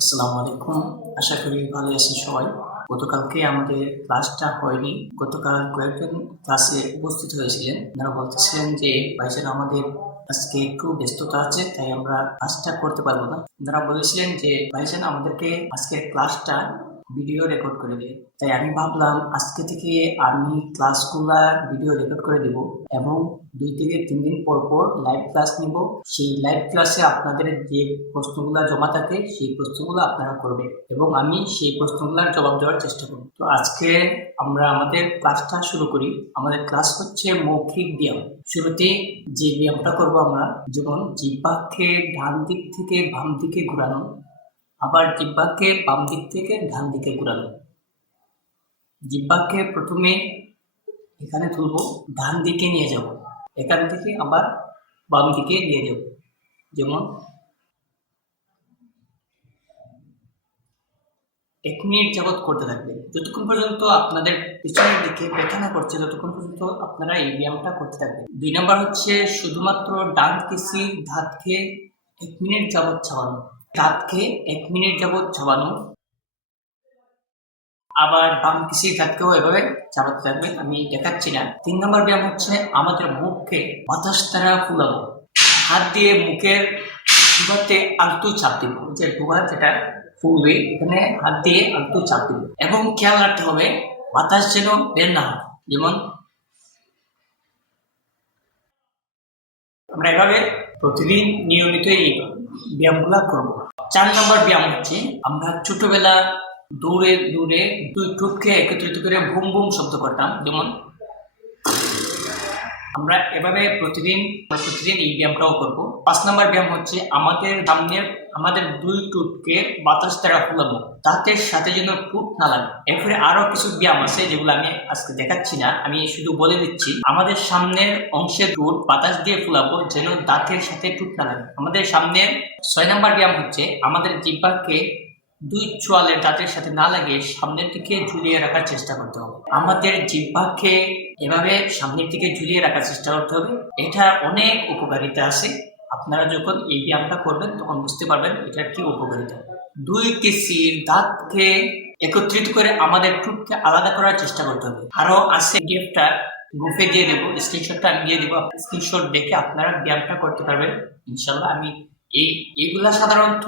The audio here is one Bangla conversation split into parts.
আসসালামু আলাইকুম। আশা করি ভালো আছেন সবাই। গতকালকে আমাদের ক্লাসটা হয়নি। গতকাল কয়েকজন ক্লাসে উপস্থিত হয়েছিলেন। ওনারা বলতেছিলেন যে ভাইজান আমাদের আজকে একটু ব্যস্ততা আছে, তাই আমরা ক্লাসটা করতে পারবো না। ওনারা বলেছিলেন যে ভাইজান আমাদেরকে আজকের ক্লাসটা ভিডিও রেকর্ড করে দিয়ে, তাই আমি ভাবলাম আজকে থেকে আমি ক্লাসগুলা ভিডিও রেকর্ড করে দেব এবং 2 থেকে 3 দিন পর পর লাইভ ক্লাস নিব। সেই লাইভ ক্লাসে আপনাদের যে প্রশ্নগুলা জমা থাকে সেই প্রশ্নগুলো আপনারা করবেন এবং আমি সেই প্রশ্নগুলোর জবাব দেওয়ার চেষ্টা করব। তো আজকে আমরা আমাদের ক্লাসটা শুরু করি। আমাদের ক্লাস হচ্ছে মৌখিক ব্যায়াম। শুরুতে যে ব্যায়ামটা করব আমরা, যেমন জিহ্বাকে ডান দিক থেকে বাম দিকে ঘোরানো, আবার জিহ্বাকে বাম দিক থেকে ডান দিকে ঘোরানো। জিহ্বাকে প্রথমে এখানে তুলবো, ডান দিকে নিয়ে যাব, এখান থেকে আবার বাম দিকে নিয়ে যাব। যেমন 1 মিনিট যাবৎ করতে থাকবেন, যতক্ষণ পর্যন্ত আপনাদের পিছনের দিকে ব্যথা না করছে ততক্ষণ পর্যন্ত আপনারা এই ব্যায়ামটা করতে থাকবেন। 2 নম্বর হচ্ছে শুধুমাত্র ডান কিসির দাঁতকে 1 মিনিট যাবৎ ছাবানো। দাঁতকে 1 মিনিট যাবৎ ছাবানো, আবার বাম কিসির দাঁতকেও এভাবে চাবাতে থাকবেন। আমি দেখাচ্ছি না। 3 নম্বর ব্যায়াম হচ্ছে আমাদের মুখকে বাতাস দ্বারা ফুলানো। হাত দিয়ে মুখের ডুবাতে আলতু চাপ দিব, যে ডুবা যেটা ফুলবে এখানে হাত দিয়ে আলতু চাপ দিব এবং খেয়াল রাখতে হবে বাতাস যেন বের না হয়। যেমন আমরা এভাবে প্রতিদিন নিয়মিত এই ব্যায়ামগুলা করব। 4 নম্বর ব্যায়াম হচ্ছে আমরা ছোটবেলা দৌড়ে দৌড়ে 2 ঠোঁটকে একত্রিত করে বুম বুম শব্দ করতাম। যেমন আমরা এভাবে প্রতিদিন এই ব্যায়ামটাও করব। 5 নম্বর ব্যায়াম হচ্ছে আমাদের 2 ঠোঁটকে বাতাস দ্বারা ফুলাবো, দাঁতের সাথে যেন ঠোঁট না লাগে। এরপরে আরো কিছু ব্যায়াম আছে যেগুলো আমি আজকে দেখাচ্ছি না, আমি শুধু বলে দিচ্ছি। আমাদের সামনের অংশের ঠোঁট বাতাস দিয়ে ফুলাবো যেন দাঁতের সাথে ঠোঁট না লাগে। আমাদের সামনে 6 নম্বর ব্যায়াম হচ্ছে আমাদের জিহ্বাকে 2 চোয়ালের দাঁতের সাথে না লাগিয়ে সামনের দিকে ঝুলিয়ে রাখার চেষ্টা করতে হবে। আমাদের জিহ্বাকে এভাবে সামনের দিকে ঝুলিয়ে রাখার চেষ্টা করতে হবে। এটা অনেক উপকারিতা আছে। আপনারা যখন এই ব্যায়ামটা করবেন তখন বুঝতে পারবেন এটার কি উপকারিতা। 2 কিসির দাঁতকে একত্রিত করে আমাদের ঠোঁটকে আলাদা করার চেষ্টা করতে হবে। আরো আছে, গিফটটা গ্রুপে দিয়ে দেবো, স্ক্রিনশটটা আমি দিয়ে দেবো। স্ক্রিনশট দেখে আপনারা ব্যায়ামটা করতে পারবেন ইনশাল্লাহ। আমি এইগুলা সাধারণত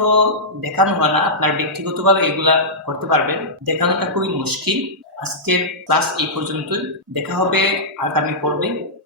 দেখানো হয় না, আপনার ব্যক্তিগতভাবে এগুলা করতে পারবেন। দেখানোটা খুবই মুশকিল। আজকের ক্লাস এই পর্যন্তই, দেখা হবে আগামী পর্বে।